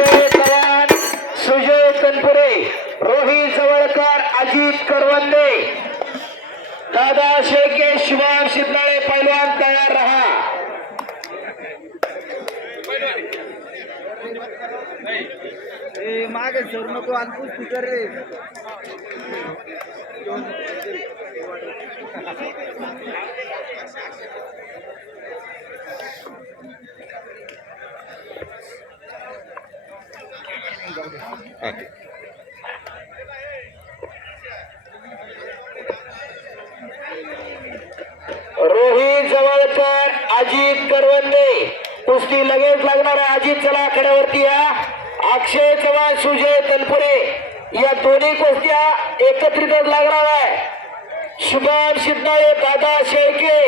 अक्षय चव्हाण, सुजय तनपुरे, रोहित जवळकर, अजित करवंदे, दादा शेळके, शुभम शिंदे पैलवान तयार रहा. मागे सर नको आणि कुस्ती कर रे. रोहित जवळकर, अजित करवंदे कुस्ती लगेच लागणार आहे. अजित चला आखाड्यावरती या. अक्षय चव्हाण, सुजय तनपुरे या दोन्ही कुस्त्या एकत्रितच लागणार आहे. शुभम शिंदे, दादा शेळके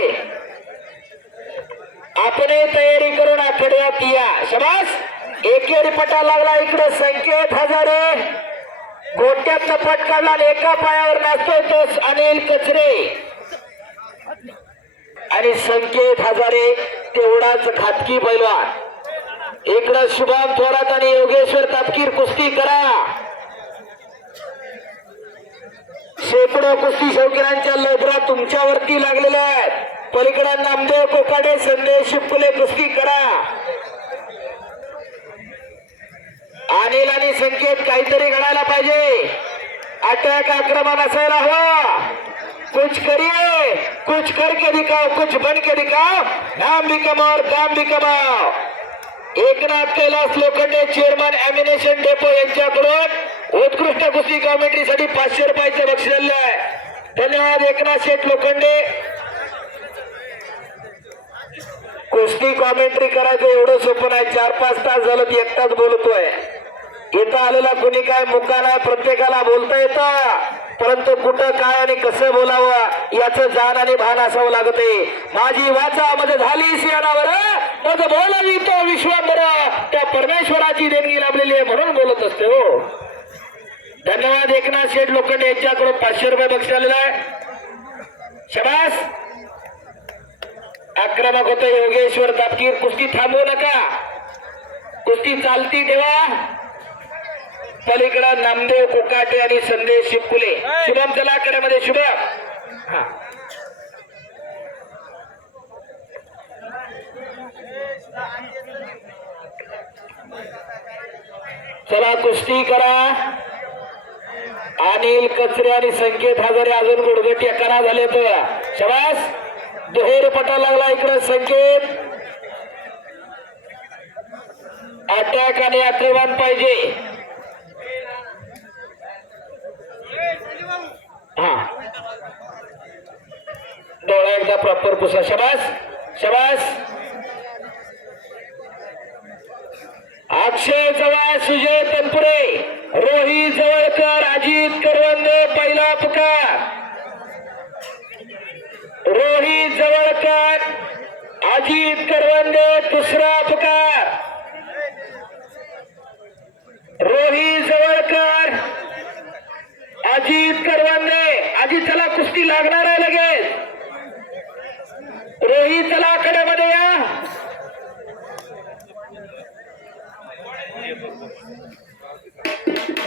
आपण तयारी करून आखाड्यात या. शबास. एकेरी पटा लागला इकडे. संकेत हजारे गोट्यात पट काढला आणि एका पायावर नाचतोय तो अनिल कचरे आणि संकेत हजारे तेवढाच घातकी पैलवान. इकडं शुभम थोरात आणि योगेश्वर तापकीर कुस्ती करा. शेकडो कुस्ती शौकीनांच्या लढरा तुमच्यावरती लागलेल्या आहेत. पलीकडे नामदेव कोकाडे, संदेश शिपकुले कुस्ती करा. अनिल आणि संकेत काहीतरी घडायला पाहिजे. अटॅक आक्रमण असायला हवा. कुछ करिए, कुछ करके दिखाओ, कुछ बन के दिखाओ. नाम भी कमाओ और काम भी कमाओ. एकनाथ कैलास लोखंडे, चेअरमन अॅम्युनेशन डेपो यांच्याकडून उत्कृष्ट कुस्ती कॉमेंट्रीसाठी 500 रुपयाचं बक्षीस दिलं आहे. धन्यवाद एकनाथ शेठ लोखंडे. कुस्ती कॉमेंट्री करायचं एवढं सोपं नाही. 4-5 तास झालं ती एकटाच बोलतोय. इथं आलेला कुणी काय मुका नाही. प्रत्येकाला बोलता येतं, परंतु कुठं काय आणि कसं बोलावं याचं जाण आणि भान असावं लागते. माझी वाचा मज झाली सियानावर, मज बोलावी तो विश्वांबर, त्या परमेश्वराची देणगी लाभलेली आहे म्हणून बोलत असते. हो, धन्यवाद एकनाथ शेठ लोखंडे यांच्याकडून 500 रुपये बक्षीस आलेलं आहे. शबास. आक्रमक होतं योगेश्वर तापकीर. कुस्ती थांबवू नका, कुस्ती चालती ठेवा. पलीकडे नामदेव कोकाटे आणि संदेश शिपकुले. शुभम चला आखाड्यामध्ये. शुभम. हा, चला कुस्ती करा. अनिल कचरे आणि संकेत हजारे अजून गुडघे टेकाना झाले तर. शबास. दुहेरी पटा लागला इकडे. संकेत अटॅक आणि आक्रमण पाहिजे. हा, डोळा एकदा प्रॉपर पुसा. शबास. शबास. अक्षय चव्हाण, सुजय तनपुरे, रोहित जवळकर, अजित करवंदे पहिला पुकार. रोहित जवळकर, अजित करवंदे दुसरा पुकार. रोहित जवळकर, अजित करवंदे. अजित चला कुस्ती लागणार आहे लगेच. रोहित चला आखाड्यामध्ये या.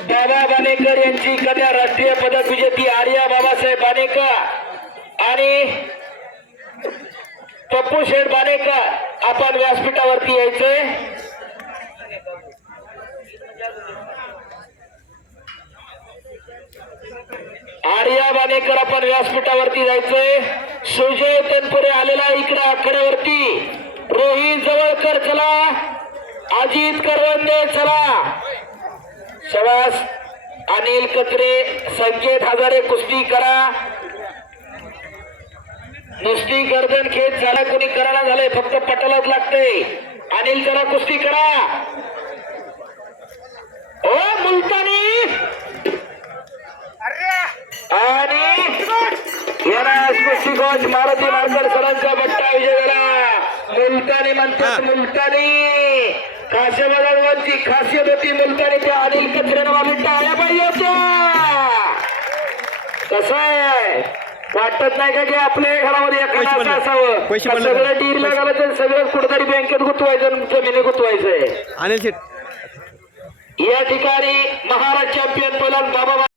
बाबा बानेकर यांची कन्या राष्ट्रीय पदक विजेती आर्या बाबासाहेब बानेकर आणि पप्पू शेठ बानेकर आपण व्यासपीठावरती यायचंय. आर्या बानेकर आपण व्यासपीठावरती जायचंय. सुजय तनपुरे आलेला इकडे आखाड्यावरती. रोहित जवळकर चला, अजित करवंदे चला. शबास. अनिल कचरे, संकेत हजारे कुस्ती करा. नुसती गर्दन खेच झाला कोणी करायला झालंय, फक्त पटालाच लागते. अनिल चला कुस्ती करा. ओ मुलतानी आणि कुस्ती कोच मारुती मार्कर सरांचा बट्टा विजय झाला. मुलतानी म्हणतात. मुलतानी काशेवाल्यांची खासियत होती. मुलतानी त्या अनिल कचऱ्यानं वाजता आल्या पाहिजे होत्या. कसं आहे वाटत नाही का की आपल्या घरामध्ये एखादा असं असावं. सगळं डीलला गेलं तर सगळं कुठेतरी बँकेत गुतवायचं, जमिनी गुतवायचंय. अनिल शेठ या ठिकाणी महाराज चॅम्पियन पहिला बाबा